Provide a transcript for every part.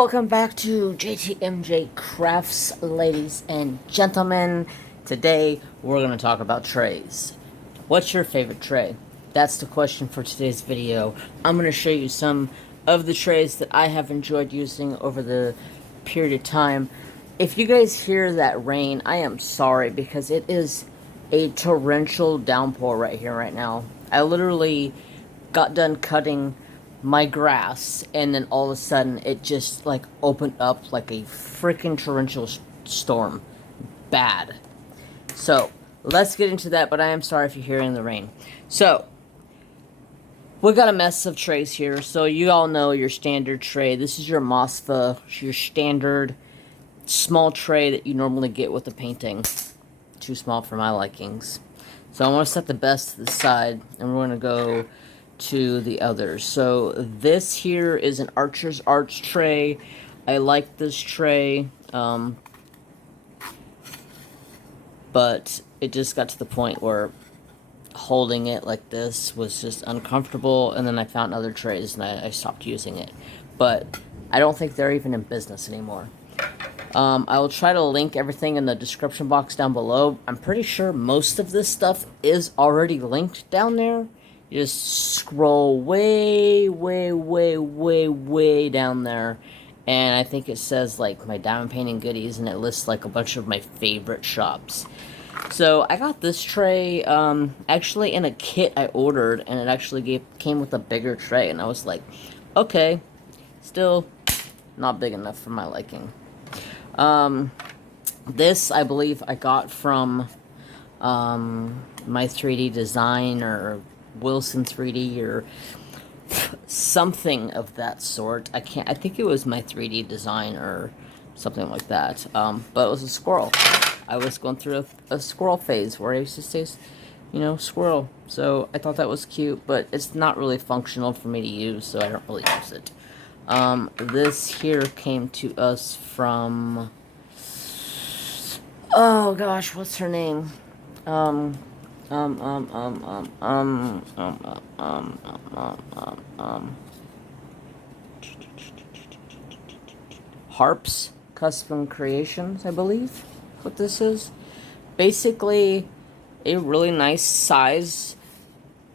Welcome back to JTMJ Crafts, ladies and gentlemen. Today we're going to talk about trays. What's your favorite tray? That's the question for today's video. I'm going to show you some of the trays that I have enjoyed using over the period of time. If you guys hear that rain, I am sorry because it is a torrential downpour right here right now. I literally got done cutting my grass, and then all of a sudden it just like opened up like a freaking torrential storm. Bad. So let's get into that, but I am sorry if you're hearing the rain. So we got a mess of trays here. So you all know your standard tray. This is your Mosfa, your standard small tray that you normally get with a painting. Too small for my likings. So I'm going to set the best to the side, and we're going to go to the others. So this here is an Archer's Arch tray. I like this tray, but it just got to the point where holding it like this was just uncomfortable, and then I found other trays and I stopped using it. But I don't think they're even in business anymore. I will try to link everything in the description box down below. I'm pretty sure most of this stuff is already linked down there. You just scroll way down there, and I think it says like my diamond painting goodies, and it lists like a bunch of my favorite shops. So I got this tray actually in a kit I ordered, and it actually came with a bigger tray, and I was like, okay, still not big enough for my liking. This I believe I got from my 3D design or Wilson 3D or something of that sort. I think it was my 3D design or something like that. But it was a squirrel. I was going through a squirrel phase where I used to say, you know, squirrel. So I thought that was cute, but it's not really functional for me to use, so I don't really use it. This here came to us from, oh gosh, what's her name? Harps Custom Creations, I believe, what this is. Basically, a really nice size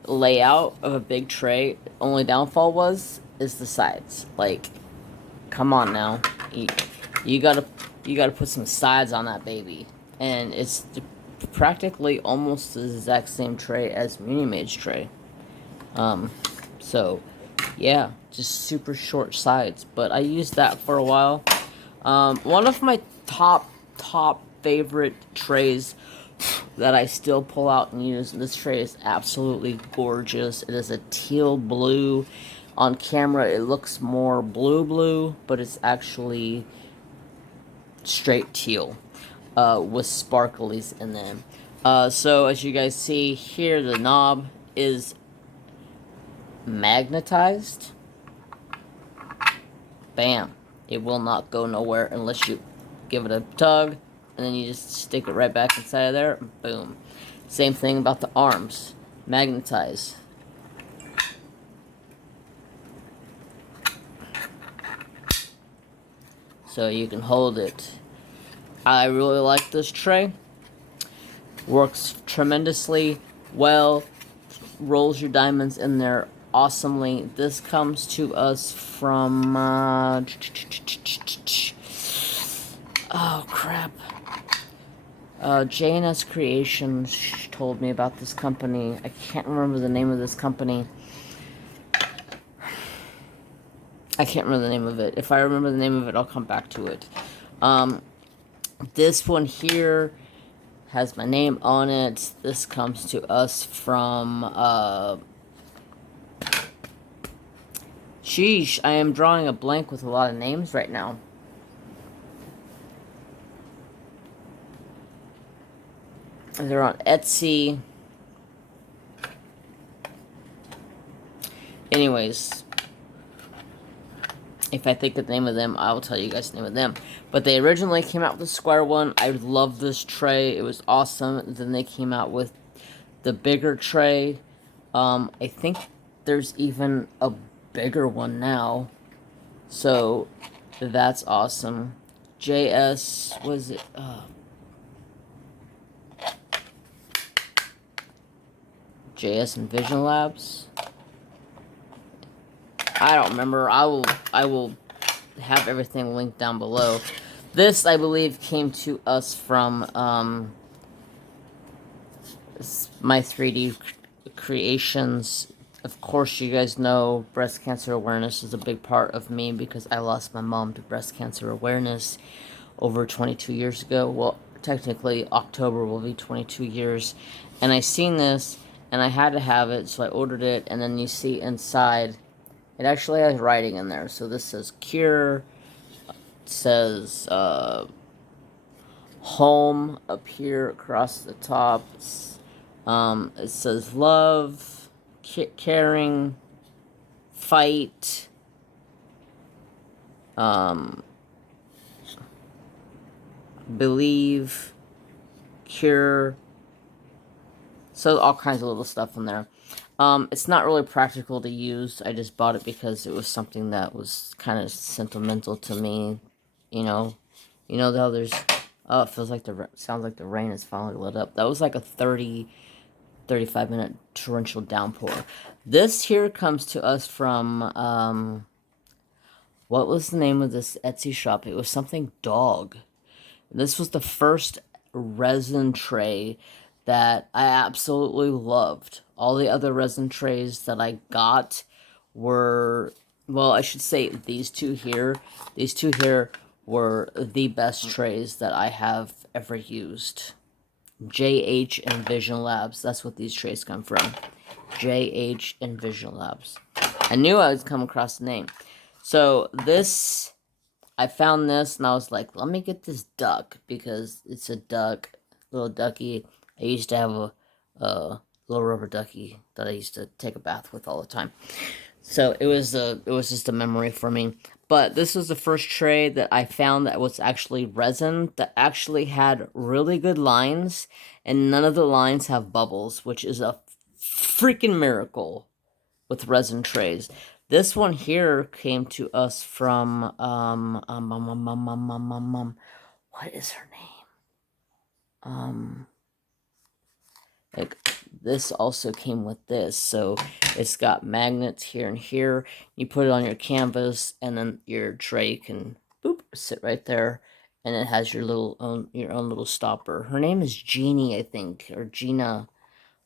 layout of a big tray. Only downfall is the sides. Like, come on now, you gotta put some sides on that baby, and it's practically almost the exact same tray as Muni-Made's tray. So yeah, just super short sides, but I used that for a while. One of my top favorite trays that I still pull out and use. This tray is absolutely gorgeous. It is a teal blue. On camera it looks more blue, but it's actually straight teal with sparklies in them. So as you guys see here, the knob is magnetized. Bam. It will not go nowhere unless you give it a tug, and then you just stick it right back inside of there. Boom. Same thing about the arms. Magnetize. So you can hold it. I really like this tray. Works tremendously well. Rolls your diamonds in there awesomely. This comes to us from oh crap, J&S Creations told me about this company. I can't remember the name of this company. I can't remember the name of it. If I remember the name of it, I'll come back to it. This one here has my name on it. This comes to us from, sheesh, I am drawing a blank with a lot of names right now. They're on Etsy. Anyways, if I think of the name of them, I will tell you guys the name of them. But they originally came out with the square one. I love this tray. It was awesome. Then they came out with the bigger tray. I think there's even a bigger one now. So That's awesome. JS, was it? JS and Vision Labs. I don't remember. I will have everything linked down below. This, I believe, came to us from my 3D creations. Of course, you guys know breast cancer awareness is a big part of me because I lost my mom to breast cancer awareness over 22 years ago. Well, technically, October will be 22 years. And I seen this, and I had to have it, so I ordered it. And then you see inside, it actually has writing in there. So this says cure, it says home up here across the top. It says love, caring, fight, believe, cure. So all kinds of little stuff in there. It's not really practical to use. I just bought it because it was something that was kind of sentimental to me. You know how there's. Oh, it feels like sounds like the rain is finally lit up. That was like a 35-minute torrential downpour. This here comes to us from, what was the name of this Etsy shop? It was something dog. This was the first resin tray that I absolutely loved. All the other resin trays that I got were, well, I should say these two here. These two here were the best trays that I have ever used. JH and Vision Labs. That's what these trays come from. JH and Vision Labs. I knew I would come across the name. So this, I found this and I was like, let me get this duck because it's a duck, little ducky. I used to have a little rubber ducky that I used to take a bath with all the time. So it was just a memory for me. But this was the first tray that I found that was actually resin, that actually had really good lines, and none of the lines have bubbles, which is a freaking miracle with resin trays. This one here came to us from, what is her name? Like, this also came with this, so it's got magnets here and here. You put it on your canvas, and then your tray can, boop, sit right there, and it has your own little stopper. Her name is Jeannie, I think, or Gina.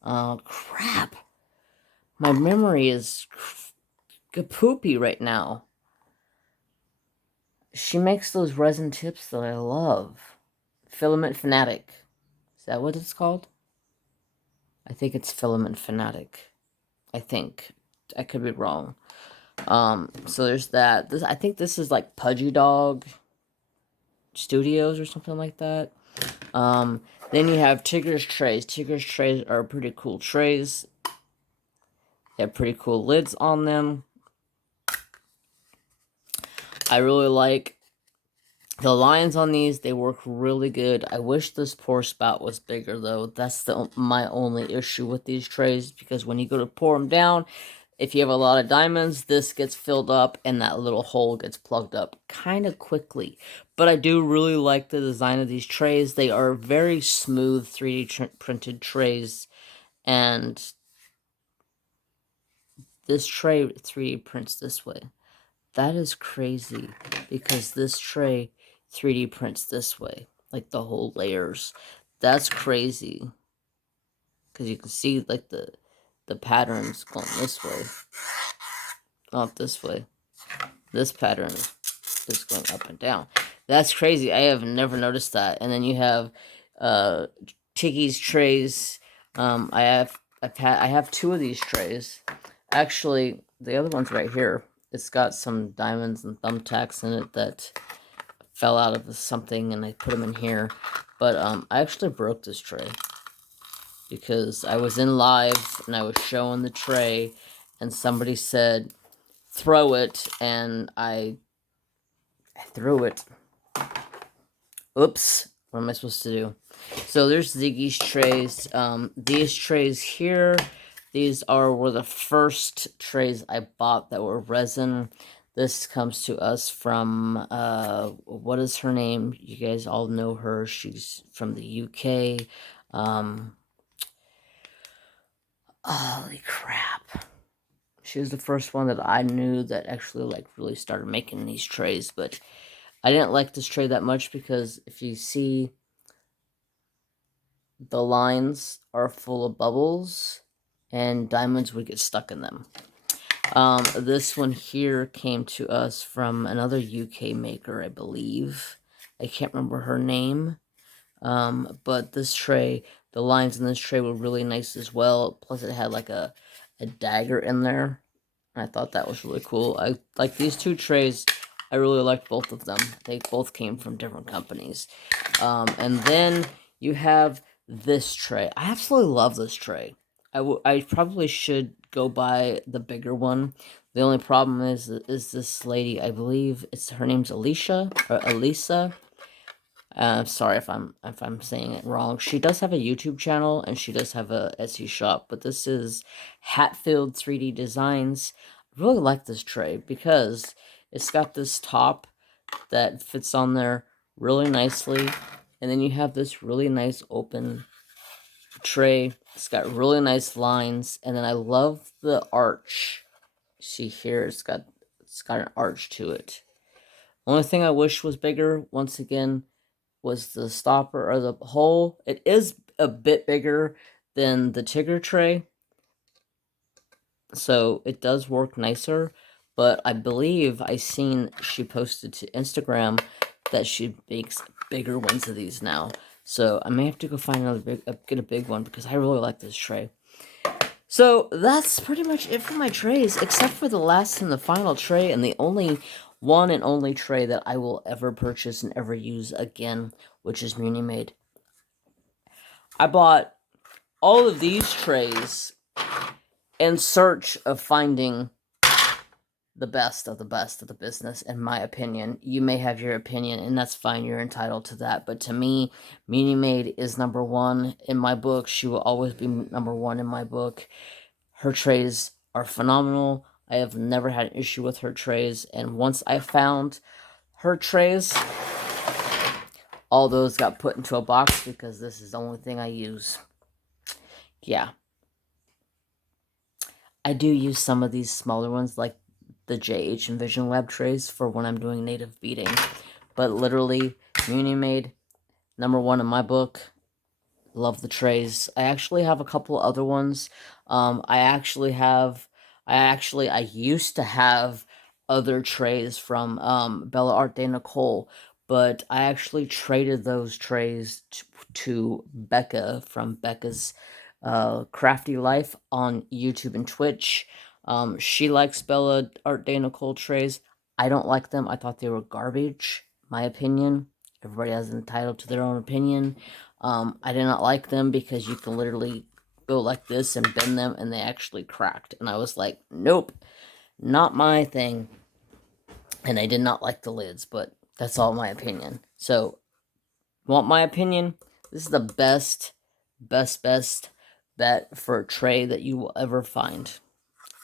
Crap. My memory is kapoopy right now. She makes those resin tips that I love. Filament Fanatic. Is that what it's called? I think it's Filament Fanatic. I think. I could be wrong. So there's that. I think this is like Pudgy Dog Studios or something like that. Then you have Tigger's trays. Tigger's trays are pretty cool trays. They have pretty cool lids on them. I really like the lines on these. They work really good. I wish this pour spout was bigger though. That's my only issue with these trays, because when you go to pour them down, if you have a lot of diamonds, this gets filled up and that little hole gets plugged up kind of quickly. But I do really like the design of these trays. They are very smooth 3D printed trays, and this tray 3D prints this way. That is crazy, because this tray 3D prints this way, like the whole layers. That's crazy, because you can see like the patterns going this way, not this way. This pattern is going up and down. That's crazy. I have never noticed that. And then you have Tiggy's trays. I have two of these trays. Actually, the other one's right here. It's got some diamonds and thumbtacks in it that fell out of something, and I put them in here. But I actually broke this tray because I was in live and I was showing the tray, and somebody said throw it, and I threw it. Oops, what am I supposed to do? So there's Ziggy's trays. These trays here, these were the first trays I bought that were resin. This comes to us from, what is her name? You guys all know her. She's from the UK. Holy crap. She was the first one that I knew that actually, like, really started making these trays, but I didn't like this tray that much because if you see, the lines are full of bubbles and diamonds would get stuck in them. This one here came to us from another UK maker, I believe. I can't remember her name. But this tray, the lines in this tray were really nice as well. Plus it had like a dagger in there. I thought that was really cool. I like these two trays. I really liked both of them. They both came from different companies. And then you have this tray. I absolutely love this tray. I probably should go buy the bigger one. The only problem is this lady, I believe her name's Alicia or Elisa. Sorry if I'm saying it wrong. She does have a YouTube channel and she does have a Etsy shop, but this is Hatfield 3D Designs. I really like this tray because it's got this top that fits on there really nicely, and then you have this really nice open tray. It's got really nice lines, and then I love the arch. See here, it's got an arch to it. Only thing I wish was bigger, once again, was the stopper or the hole. It is a bit bigger than the Tigger tray, so it does work nicer, but I believe I seen she posted to Instagram that she makes bigger ones of these now. So I may have to go find another get a big one because I really like this tray. So that's pretty much it for my trays, except for the last and the final tray, and the only one and only tray that I will ever purchase and ever use again, which is Muni Made. I bought all of these trays in search of finding the best of the business, in my opinion. You may have your opinion, and that's fine. You're entitled to that. But to me, Muni Made is number one in my book. She will always be number one in my book. Her trays are phenomenal. I have never had an issue with her trays. And once I found her trays, all those got put into a box because this is the only thing I use. Yeah. I do use some of these smaller ones, like the JH and Vision Lab trays, for when I'm doing native beading. But literally, Muni Made, number one in my book. Love the trays. I actually have a couple other ones. I used to have other trays from Bella Art de Nicole, but I actually traded those trays to Becca from Becca's Crafty Life on YouTube and Twitch. She likes Bella Art de Nicole trays. I don't like them. I thought they were garbage, my opinion. Everybody has entitled to their own opinion. I did not like them because you can literally go like this and bend them, and they actually cracked. And I was like, nope, not my thing. And I did not like the lids, but that's all my opinion. So, want my opinion? This is the best bet for a tray that you will ever find.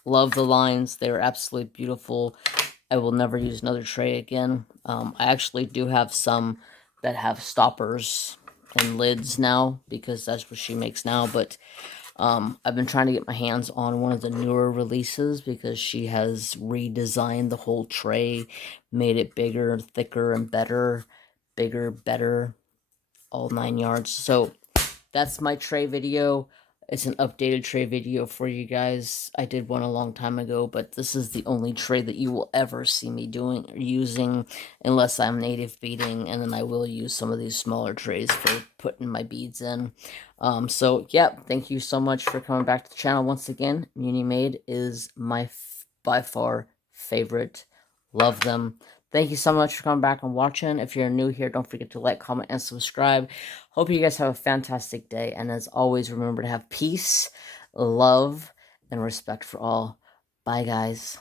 Love the lines. They're absolutely beautiful. I will never use another tray again. I actually do have some that have stoppers and lids now because that's what she makes now, but I've been trying to get my hands on one of the newer releases because she has redesigned the whole tray, made it bigger, thicker, and better. Bigger, better, all 9 yards. So that's my tray video. It's an updated tray video for you guys. I did one a long time ago, but this is the only tray that you will ever see me doing or using unless I'm native beading, and then I will use some of these smaller trays for putting my beads in. So, yep, thank you so much for coming back to the channel once again. Muni Made is my by far favorite. Love them. Thank you so much for coming back and watching. If you're new here, don't forget to like, comment, and subscribe. Hope you guys have a fantastic day. And as always, remember to have peace, love, and respect for all. Bye, guys.